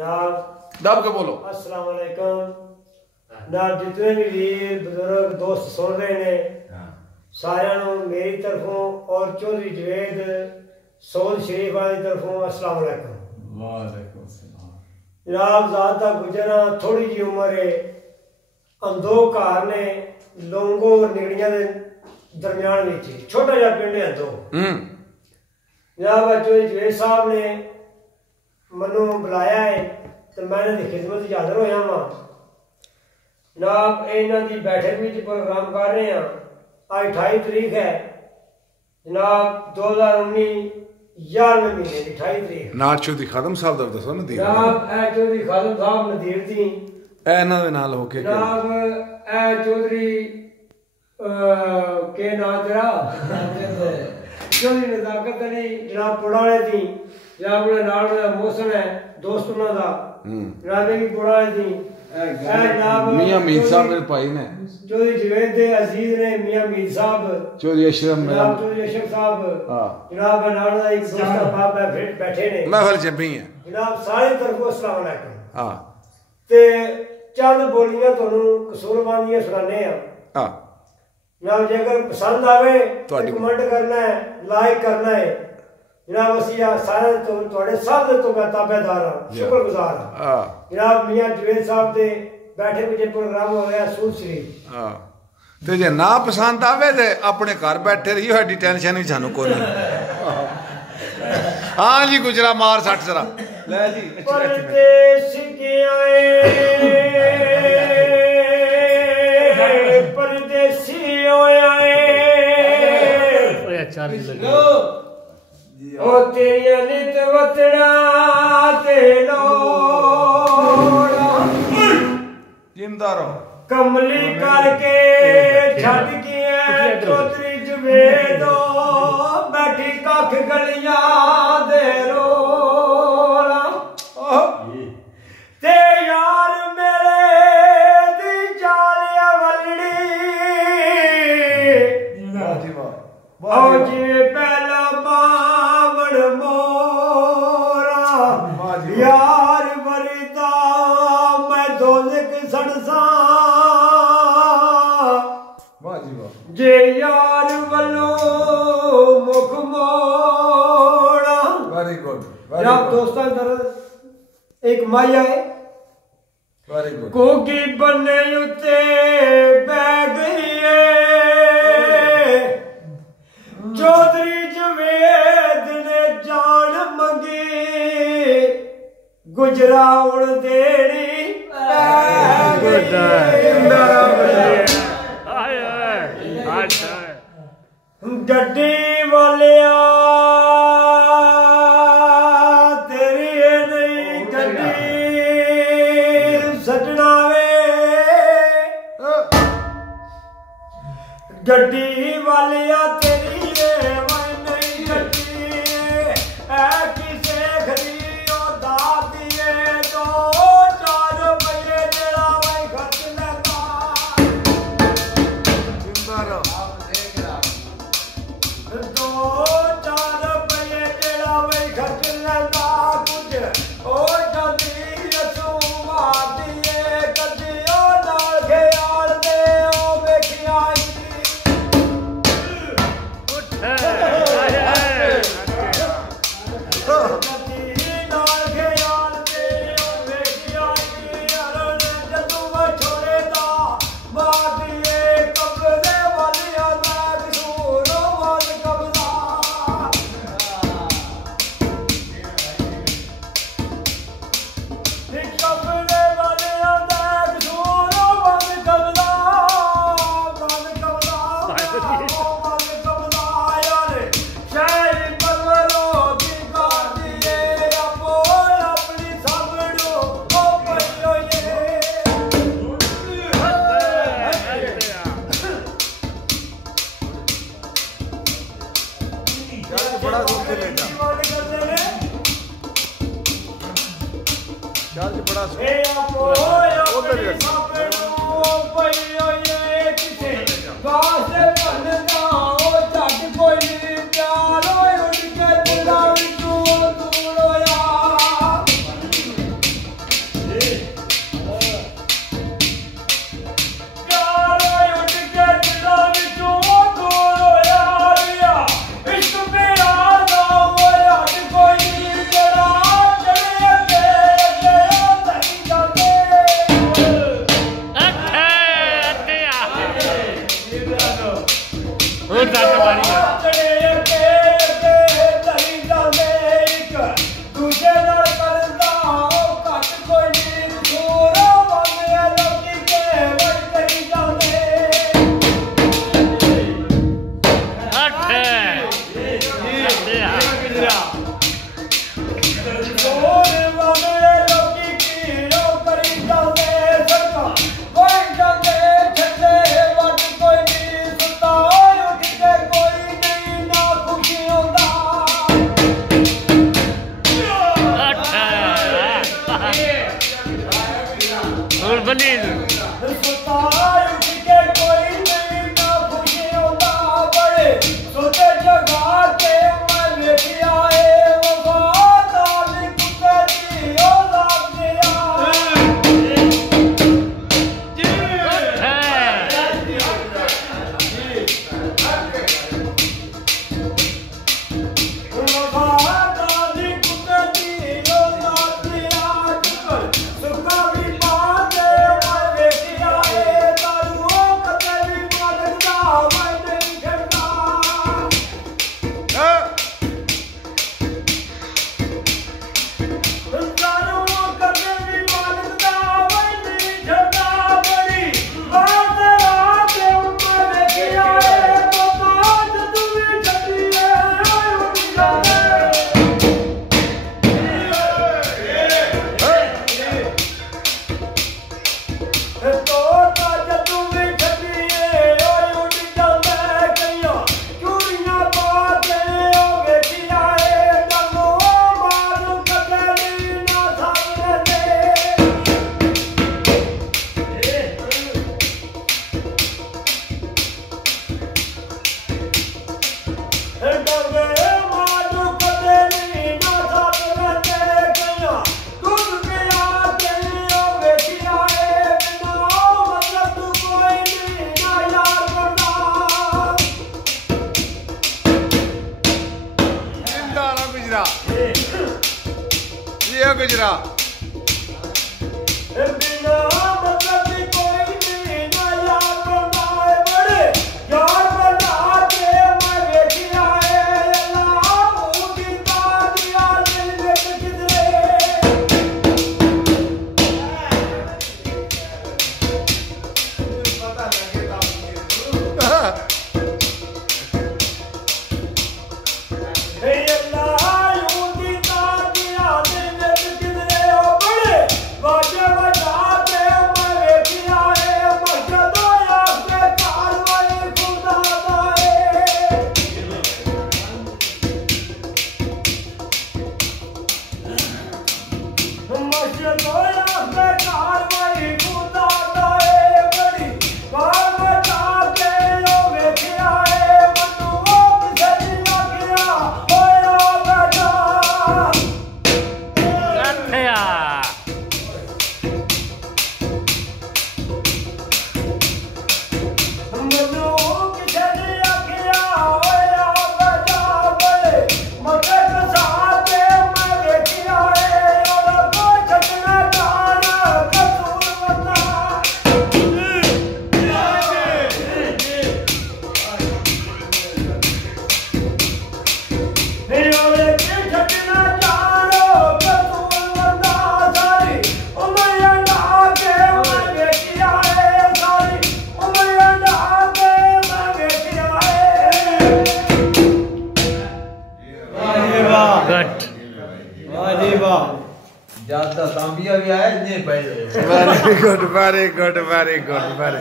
दब के बोलो। अस्सलाम वालेकुम। जनाब जितने भी वीर बुजुर्ग दोस्त सुन रहे ने सारियां मेरी तरफों और चौधरी जवेद सोल शरीफ वाली तरफों अस्सलाम वालेकुम। वालेकुम अस्सलाम। जनाब ज़्यादा गुजरा थोड़ी जी उम्र है, हम दो घर ने लोंगो और निगड़ियां दे दरमियान में छोटा जा पिंड है दो। जनाब चौधरी जवेद साहब ने मनु बुलाया है तो मैंने दी खिदमत च हाज़र होया वां। जनाब इन्हां दी बैठक में प्रोग्राम कर रहे हैं। आज 28 तारीख है जनाब 2019 11वें महीने की 28 तारीख। नाल चौधरी खादम साहब दा दसो नदीर। जनाब ए चौधरी खादम साहब नदीर दी ए इन्हां दे नाल होके जनाब ए चौधरी के नाम तेरा चौधरी नज़ाकत अली जनाब पुड़ाले दी जनाब उन्हें नाल मौसम है दोस्त उन्हां दा जनाब भी पुड़ाले दी मियां मीर साहब मेरे भाई ने चौधरी जवेद दे अजीज ने मियां मीर साहब चौधरी अशरफ मेरा चौधरी अशरफ साहब हां जनाब नाल दा एक दोस्त बाप बैठे ने महफिल च भी है जनाब सारे तरफों अस्सलाम वालेकुम। हां ते चंद बोलियां तुहानू कसूरबानियां सुनाने आ। हां जनाब जेकर पसंद आवे तो कमेंट करना है, लाइक करना है। जनाब असी सारे तुहाडे सब दे तो ताबेदार हां, शुक्रगुजार हां। जनाब मियां जवेद साहब दे बैठे विच प्रोग्राम हो रहा सूल शरीफ। हां ते जे ना पसंद आवे ते अपने घर बैठे रहियो, एडी टेंशन भी सानू कोई नहीं। हां जी गुजरा मार 60 जरा ले जी परदेस के आए परदेसी आए ओ तेरिया नित वतड़ा ते लोड़ा जिंदा रहो कमली करके छड़ के चौधरी जवेदो बैठी कख गलियां दे रोड़ा ते यार मेरे दी जालिया वलड़ी ओ जी पहला बावड़ मोरा यार वरदा मैं दोज़ख सड़सा जे यार वलो मुख मोड़ा। वेरी गुड जनाब दोस्तों दर एक माया है वेरी गुड कोगी बने उते बह गई है चौधरी जवेद ने जान मंगी गुजरा उड़ देड़ी गड्डी वालिया तेरी नहीं गड्डी सजना वे गड्डी वालिया तेरी नहीं गड्डी ऐ किसे खरीदो दादिए तो 4 रुपये जरा वही खर्च लेता जिंदा रहो 2-4 रुपये जरा वही खर्च लेता कुछ ओ जल्दी रसू मारदिए कदियो नाल ख्याल दे ओ वेखिया और बनी गुजरा ज्यादा तांबिया भी आया नहीं पहले very good very good very good very